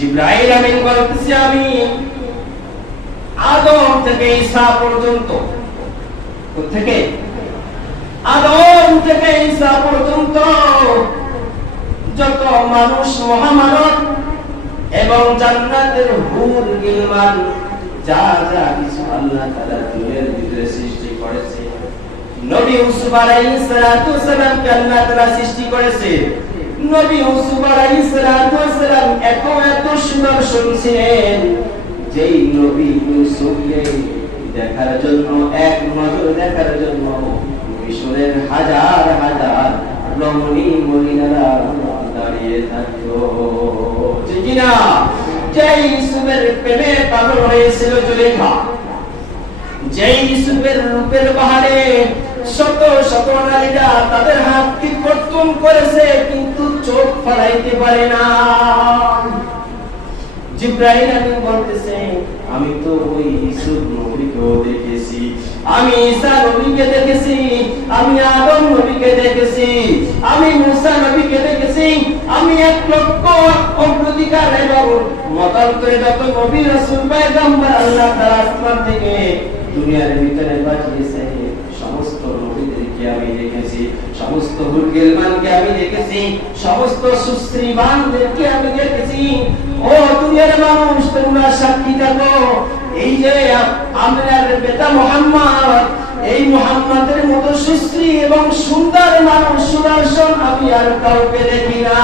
জিবরাইল আমিন বলতেছে আমি আদম থেকে ঈসা পর্যন্ত, থেকে আদম থেকে ঈসা পর্যন্ত যত মানুষ মহামানব এবং জান্নাতের হুর গিলমান যা যা কিছু আল্লাহ তাআলা দুনিয়ার ভিতরে সৃষ্টি করেছে, নবী ইউসুফ আলাইহিস সালাতু সালামকে আল্লাহ তাআলা সৃষ্টি করেছে। নবী ইউসুফ আলাইহিস সালাতু সালাম এত সুদর্শন ছিলেন, যেই নবী ইউসুফকে দেখার জন্য, এক নজর দেখার জন্য মিশরের হাজার হাজার রমণী মহিলারা দাঁড়িয়ে থাকতো। ঠিক না? যেই ইউসুফের প্রেমে পাগল হয়েছিল জুলেখা, যেই ইউসুফের রূপের বাহারে শত শত নারীরা তাদের হাতকে কর্তন করেছে, কিন্তু চোখ ফেরাইতে পারে না। জিবরাইল আমিন বলতেছে আমি তো ওই ইউসুফ নবীকেও দেখেছি, আমি ঈসা নবীকে দেখেছি, আমি আদম নবীকে দেখেছি, আমি মুসা নবীকে দেখেছি, আমি 1,00,000 অগ্রাধিকার এবং মতান্তরে যত নবী রাসূল পয়গম্বর আল্লাহ তাআলা আসমান থেকে দুনিয়ার ভিতরে পাঠিয়েছে সমস্ত নবীদেরকে আমি দেখেছি, সমস্ত হুরগিলমানকে আমি দেখেছি, সমস্ত সুশ্রীবানদেরকে আমি দেখেছি। ও দুনিয়ার মানুষ, তোমরা সাক্ষী থাকো, এই যে আমার বেটা মুহাম্মদ, এই মুহাম্মদের মতো সুশ্রী এবং সুন্দর মানুষ সুদর্শন আমি আর কাউকে দেখি না।